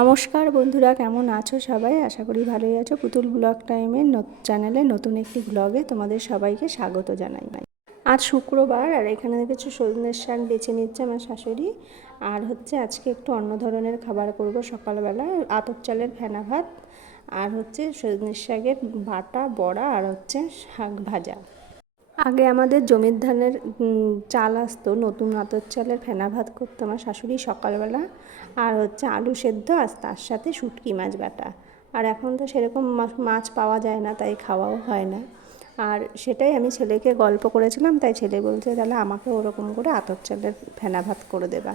নমস্কার বন্ধুরা, কেমন আছো সবাই? আশা করি ভালোই আছো। পুতুল ব্লগ টাইমের চ্যানেলে নতুন একটি ব্লগে তোমাদের সবাইকে স্বাগত জানাই আজ শুক্রবার, আর এখানে দেখেছ সজনের শাক বেছে নিচ্ছে আমার শাশুড়ি। আর হচ্ছে আজকে একটু অন্য ধরনের খাবার করব সকালবেলা, আতপ চালের ফেনা ভাত, আর হচ্ছে সজনের শাকের বাটা, বড়া, আর হচ্ছে শাক ভাজা। আগে আমাদের জমির ধানের চাল আসতো, নতুন আতর চালের ফেনা ভাত করতো আমার শাশুড়ি সকালবেলা। আর হচ্ছে আলু সেদ্ধ আর তার সাথে শুটকি মাছ বাটা। আর এখন তো সেরকম মাছ পাওয়া যায় না, তাই খাওয়াও হয় না। আর সেটাই আমি ছেলেকে গল্প করেছিলাম, তাই ছেলে বলছে, তাহলে আমাকে ওরকম করে আতর চালের ফেনা ভাত করে দেবা।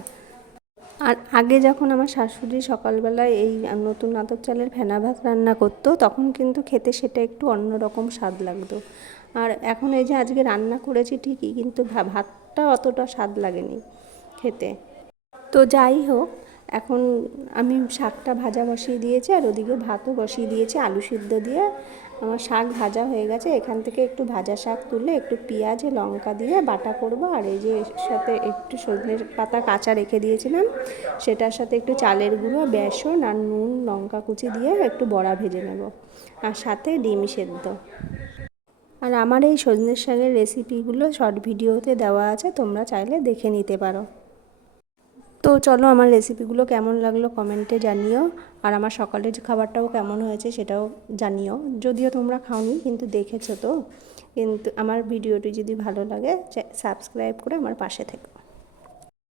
আর আগে যখন আমার শাশুড়ি সকালবেলায় এই নতুন আতপ চালের ফেনা ভাত রান্না করতো, তখন কিন্তু খেতে সেটা একটু অন্যরকম স্বাদ লাগতো। আর এখন এই যে আজকে রান্না করেছি ঠিকই, কিন্তু ভাতটা অতটা স্বাদ লাগেনি খেতে। তো যাই হোক এখন আমি শাকটা ভাজা বসিয়ে দিয়েছি আর ওদিকে ভাতও বসিয়ে দিয়েছি, আলু সিদ্ধ দিয়ে। আমার শাক ভাজা হয়ে গেছে, এখান থেকে একটু ভাজা শাক তুলে একটু পেঁয়াজে, লঙ্কা দিয়ে বাটা করব। আর এই যে সাথে একটু সজনের পাতা কাঁচা রেখে দিয়েছিলাম, সেটার সাথে একটু চালের গুঁড়ো, বেসন আর নুন, লঙ্কা কুচি দিয়ে একটু বড়া ভেজে নেব। আর সাথে ডিম সেদ্ধ। আর আমার এই সজনের শাকের রেসিপিগুলো শর্ট ভিডিওতে দেওয়া আছে, তোমরা চাইলে দেখে নিতে পারো। চলো আমার রেসিপিগুলো কেমন লাগল কমেন্টে জানিও। আর আমার সকালের খাবারটাও কেমন হয়েছে সেটাও জানিও। যদিও তোমরা খাওনি, কিন্তু দেখেছ তো। কিন্তু আমার ভিডিওটি যদি ভালো লাগে সাবস্ক্রাইব করে আমার পাশে থেকো।